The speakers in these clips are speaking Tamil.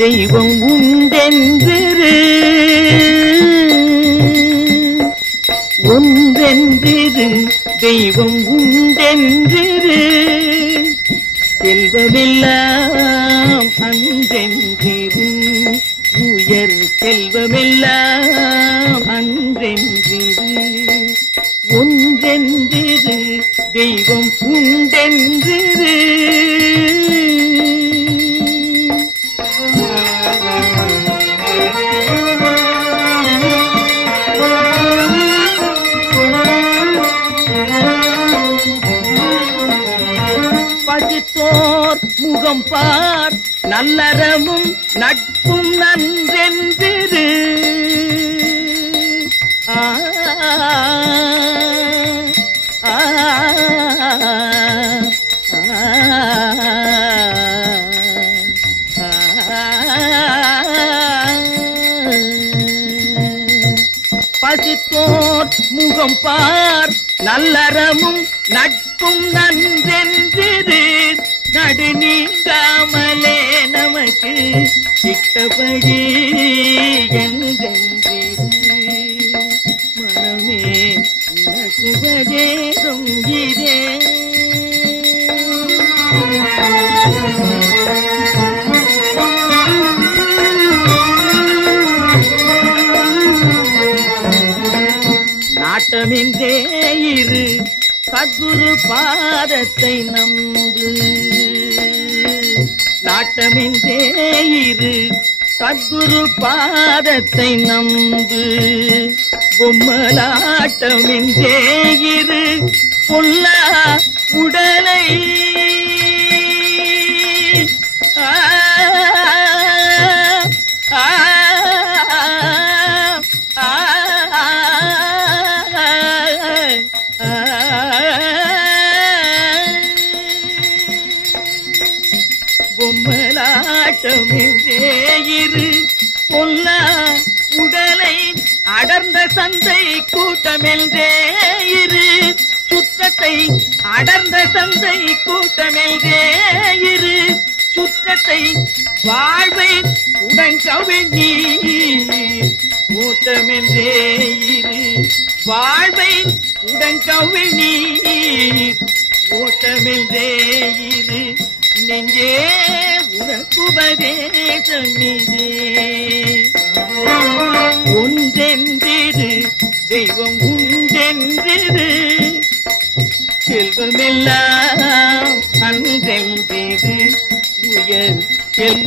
தெய்வம் உண்டென்றிரு ஒன்றென்றிரு தெய்வம் உண்டென்றிரு செல்வமெல்லாம் அன்றென்றிரு உயர் செல்வமெல்லாம் அன்றென்றிரு ஒன்றென்றிரு தெய்வம் உண்டென்றிரு பசித்தோர் முகம் பார் நல்லறமும் நட்பும் நன்றென்றிரு பசித்தோர் முகம் பார் நல்லறமும் நட்பும் நன்றென்றிரு நடு நீங்காமலே நமக்கு இட்டபடி என்றென்றிரு மனமே உனக்கு பஜேதம் இதே நாட்டமின்றே இரு சத்குரு பாதத்தை நம்பு நாட்டமின்றே இரு சத்குரு பாதத்தை நம்பு பொம்மலாட்டமின்றே இரு பொல்லா உடலை பொம்மலாட்டமின்றே இரு பொல்லா உடலை அடர்ந்த சந்தை கூட்டமென்றே இரு சுற்றத்தை அடர்ந்த சந்தை கூட்டமென்றே இரு சுற்றத்தை வாழ்வை உடங்கவிழி கூட்டமென்றே இரு வாழ்வை உடங்கவிழி ஓட்டமென்றே இரு நெஞ்சே உனக்குபதேசமிதே ஒன்றென்றிரு தெய்வம் உண்டென்றிரு செல்வமெல்லாம் அன்றென்றிரு உயர் செல்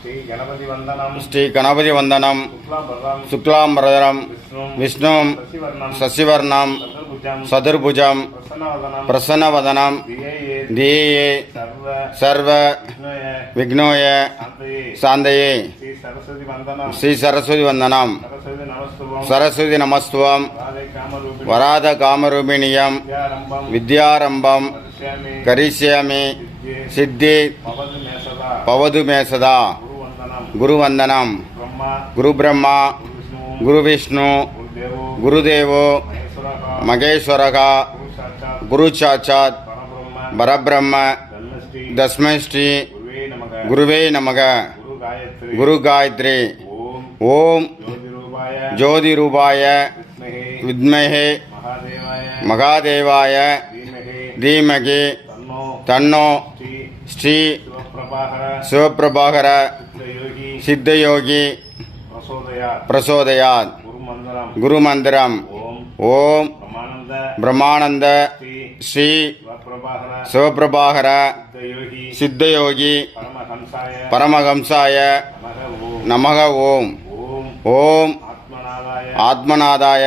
ஸ்ரீ கணபதி வந்தனம் ஸ்ரீ கணபதி வந்தனம் சுக்லாம்பரம் சுக்லாம்பரதரம் விஷ்ணும் சசிவர்ணம் சசிவர்ணம் சதுர்புஜம் சதுர்புஜம் பிரசன்னவதனம் பிரசன்னவதனம் தியேயே தியே சர்வ சர்வ விஷ்ணோய விக்னோய சாந்தயே சாந்தயே ஸ்ரீ சரஸ்வதி வந்தனம் ஸ்ரீ சரஸ்வதி வந்தனம் சரஸ்வதி நமஸ்துவம் சரஸ்வதி நமஸ்துவம் ராதை காமரூபிணி வராத காமரூபிணியம் வித்யாரம்பம் வித்யாரம்பம் கரிஷ்யாமி கரிஷ்யாமி வித்யே சித்தி பவது மேசதா பவது மேசதா குருவந்தனம் குருவந்தனம் பிரம்மா குரு பிரம்மா விஷ்ணு குரு விஷ்ணு குருதேவோ குருதேவோ மகேஸ்வரः மகேஸ்வரக குரு சாட்சாத் குரு சாட்சாத் பரபிரம்ம பரபிரம்ம தன்மஸ்ரீ தஸ்மை ஸ்ரீ குருவே நமக குருவே நமக குரு காயத்ரி குரு காயத்ரி ஓம் ஓம் ஜோதிரூபாய ஜோதி ரூபாய வித்மஹே வித்மஹே மகாதேவாய மகாதேவாய தீமஹே தீமகி தன்னோ தன்னோ ஸ்ரீ ஸ்ரீ சிவப்பிரபாகர சிவபிரபாகர சித்தயோகி சித்தயோகி பிரசோதயா பிரசோதயாத் குருமந்திரம் குருமந்திரம் ஓம் ஓம் பிரமானந்த பிரம்மானந்த ஸ்ரீ ஸ்ரீ சிவப்பிரபாகர சிவபிரபாகர சித்தயோகி சித்தயோகி பரமஹம்சாய பரமஹம்சாய நமக நமக ஓம் ஓம் ஓம் ஓம் ஆத்மநாதாய ஆத்மநாதாய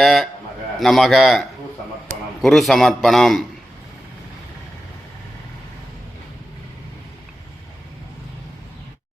நமக நமக குரு சமர்ப்பணம் குரு சமர்ப்பணம்